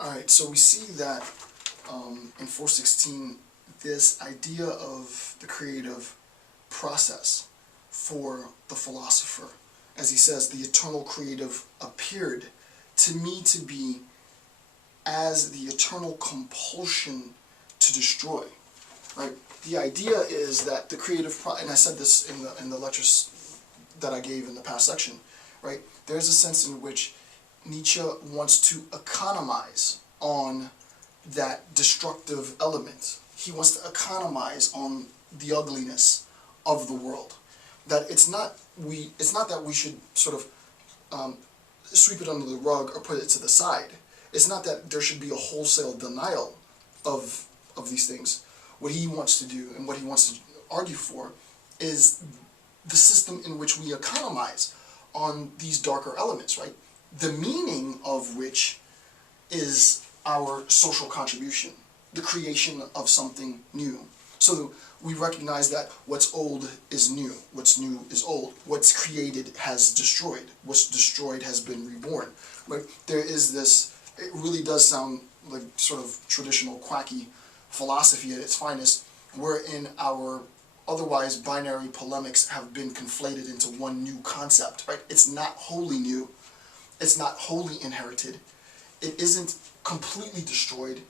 Alright, so we see that in 416, this idea of the creative process for the philosopher, as he says, the eternal creative appeared to me to be as the eternal compulsion to destroy. Right? The idea is that the creative, and I said this in the lectures that I gave in the past section, right? There's a sense in which Nietzsche wants to economize on that destructive element. He wants to economize on the ugliness of the world. That it's not that we should sort of sweep it under the rug or put it to the side. It's not that there should be a wholesale denial of these things. What he wants to do and what he wants to argue for is the system in which we economize on these darker elements, right? The meaning of which is our social contribution, the creation of something new. So we recognize that what's old is new, what's new is old, what's created has destroyed, what's destroyed has been reborn, right? There is this, it really does sound like sort of traditional quacky philosophy at its finest, wherein our otherwise binary polemics have been conflated into one new concept, right? It's not wholly new, it's not wholly inherited, it isn't completely destroyed.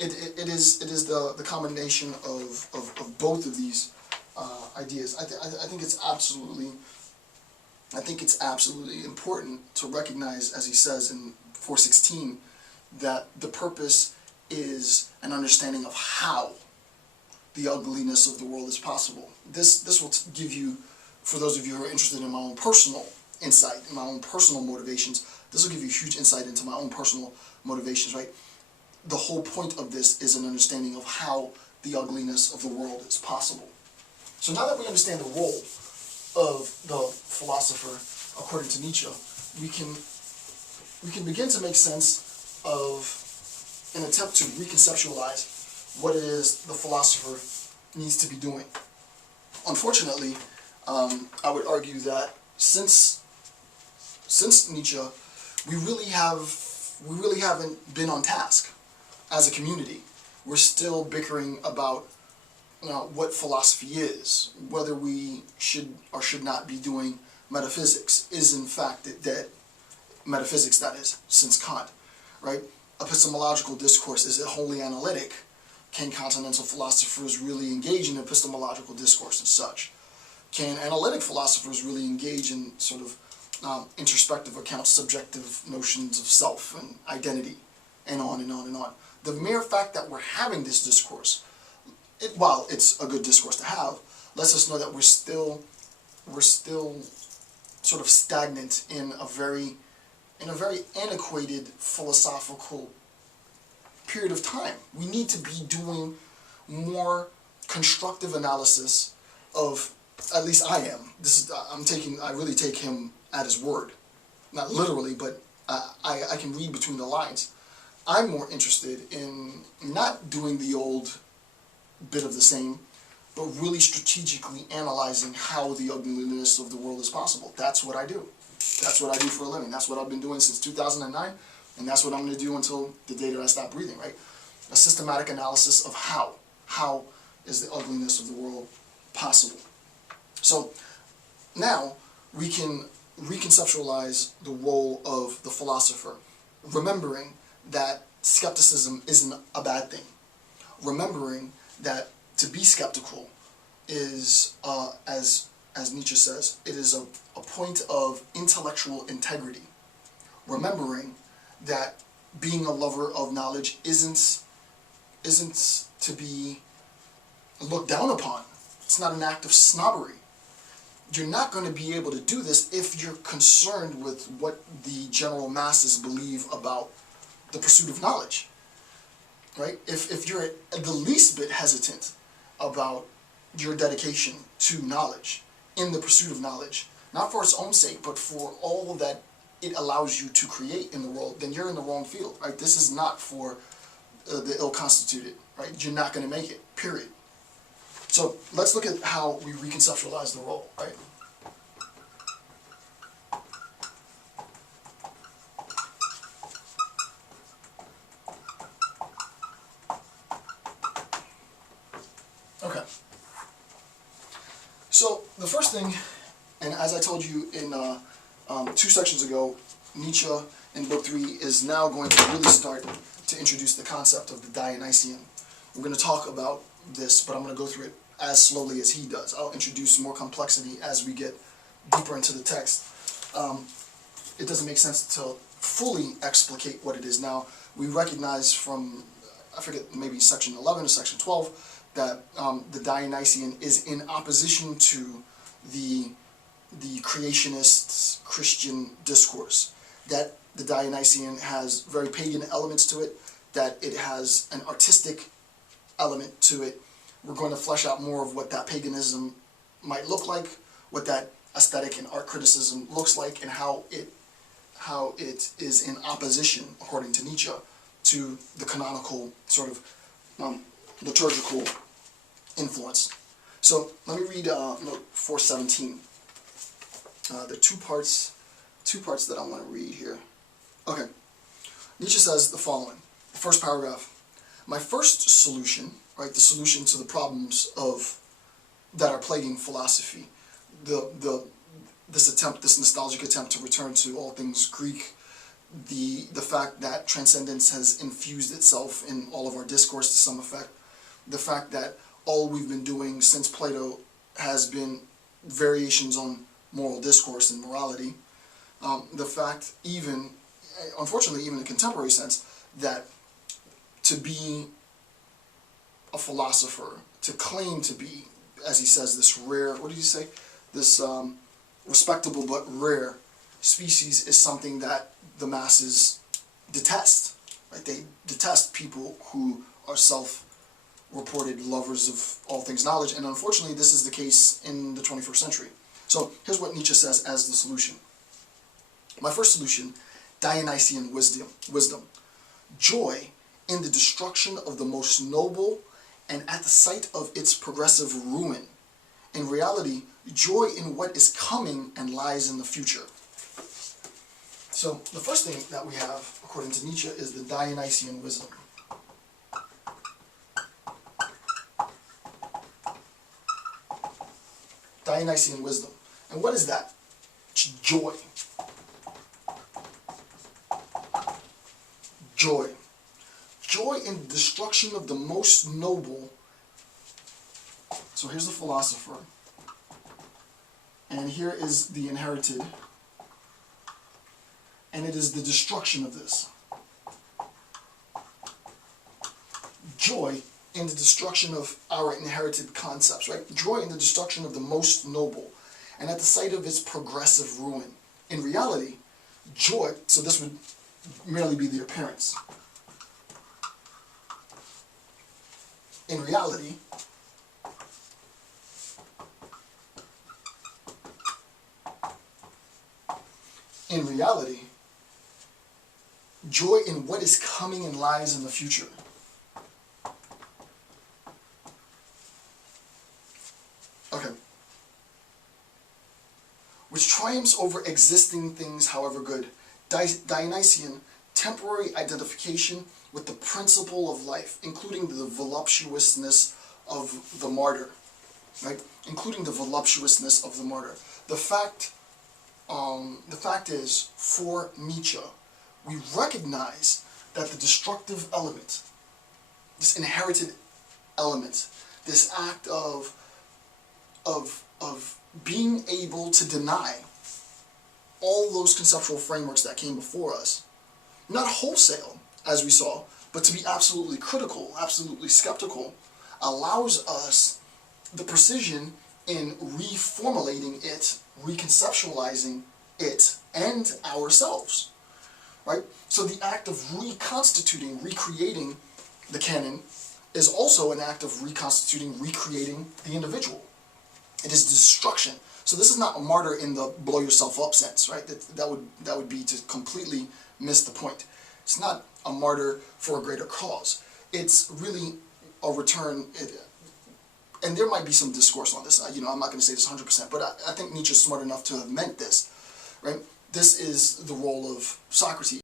It is the combination of both of these ideas. I think it's absolutely important to recognize, as he says in 416, that the purpose is an understanding of how the ugliness of the world is possible. This will give you, for those of you who are interested in my own personal insight, in my own personal motivations, this will give you huge insight into my own personal motivations, right? The whole point of this is an understanding of how the ugliness of the world is possible. So now that we understand the role of the philosopher according to Nietzsche, we can begin to make sense of an attempt to reconceptualize what it is the philosopher needs to be doing. Unfortunately, I would argue that since Nietzsche, we really haven't been on task as a community. We're still bickering about what philosophy is, whether we should or should not be doing metaphysics. Is in fact dead. Metaphysics, that is, since Kant, right? Epistemological discourse, is it wholly analytic? Can continental philosophers really engage in epistemological discourse as such? Can analytic philosophers really engage in sort of introspective accounts, subjective notions of self and identity, and on and on and on? The mere fact that we're having this discourse, while it's a good discourse to have, lets us know that we're still sort of stagnant in a very antiquated philosophical period of time. We need to be doing more constructive analysis of, at least I am. I really take him at his word, not literally, but I can read between the lines. I'm more interested in not doing the old bit of the same, but really strategically analyzing how the ugliness of the world is possible. That's what I do. That's what I do for a living. That's what I've been doing since 2009, and that's what I'm going to do until the day that I stop breathing, right? A systematic analysis of how. How is the ugliness of the world possible? So now we can reconceptualize the role of the philosopher, remembering that skepticism isn't a bad thing. Remembering that to be skeptical is, as Nietzsche says, it is a point of intellectual integrity. Remembering that being a lover of knowledge isn't to be looked down upon. It's not an act of snobbery. You're not going to be able to do this if you're concerned with what the general masses believe about the pursuit of knowledge, right? If you're the least bit hesitant about your dedication to knowledge, in the pursuit of knowledge, not for its own sake, but for all that it allows you to create in the world, then you're in the wrong field, right? This is not for the ill-constituted, right? You're not going to make it, period. So let's look at how we reconceptualize the role, right? the first thing, and as I told you in 2 sections ago, Nietzsche in Book 3 is now going to really start to introduce the concept of the Dionysian. We're going to talk about this, but I'm going to go through it as slowly as he does. I'll introduce more complexity as we get deeper into the text. It doesn't make sense to fully explicate what it is. Now, we recognize from, I forget, maybe section 11 or section 12, that the Dionysian is in opposition to the creationist Christian discourse. That the Dionysian has very pagan elements to it, that it has an artistic element to it. We're going to flesh out more of what that paganism might look like, what that aesthetic and art criticism looks like, and how it is in opposition, according to Nietzsche, to the canonical sort of liturgical influence. So let me read note 417. There are two parts that I want to read here. Okay. Nietzsche says the following. The first paragraph. My first solution, right, the solution to the problems that are plaguing philosophy, this nostalgic attempt to return to all things Greek, the fact that transcendence has infused itself in all of our discourse to some effect, the fact that all we've been doing since Plato has been variations on moral discourse and morality, the fact even, unfortunately even in a contemporary sense, that to be a philosopher, to claim to be, as he says, this rare, what did he say, this respectable but rare species is something that the masses detest. Right? They detest people who are self-reported lovers of all things knowledge, and unfortunately this is the case in the 21st century. So here's what Nietzsche says as the solution. My first solution, Dionysian wisdom. Joy in the destruction of the most noble and at the sight of its progressive ruin. In reality, joy in what is coming and lies in the future. So the first thing that we have, according to Nietzsche, is the Dionysian wisdom. Dionysian wisdom. And what is that? It's joy. Joy. Joy in the destruction of the most noble. So here's the philosopher. And here is the inherited. And it is the destruction of this. Joy in the destruction of our inherited concepts, right? Joy in the destruction of the most noble, and at the sight of its progressive ruin. In reality, joy, so this would merely be the appearance. In reality, joy in what is coming and lies in the future. Okay. Which triumphs over existing things, however good. Dionysian, temporary identification with the principle of life, including the voluptuousness of the martyr. Right? Including the voluptuousness of the martyr. The fact is, for Nietzsche, we recognize that the destructive element, this inherited element, this act of being able to deny all those conceptual frameworks that came before us, not wholesale, as we saw, but to be absolutely critical, absolutely skeptical, allows us the precision in reformulating it, reconceptualizing it, and ourselves. Right? So the act of reconstituting, recreating the canon is also an act of reconstituting, recreating the individual. It is destruction. So this is not a martyr in the blow yourself up sense, right? That would be to completely miss the point. It's not a martyr for a greater cause. It's really a return, and there might be some discourse on this. I'm not going to say this 100%, but I think Nietzsche's smart enough to have meant this, right? This is the role of Socrates.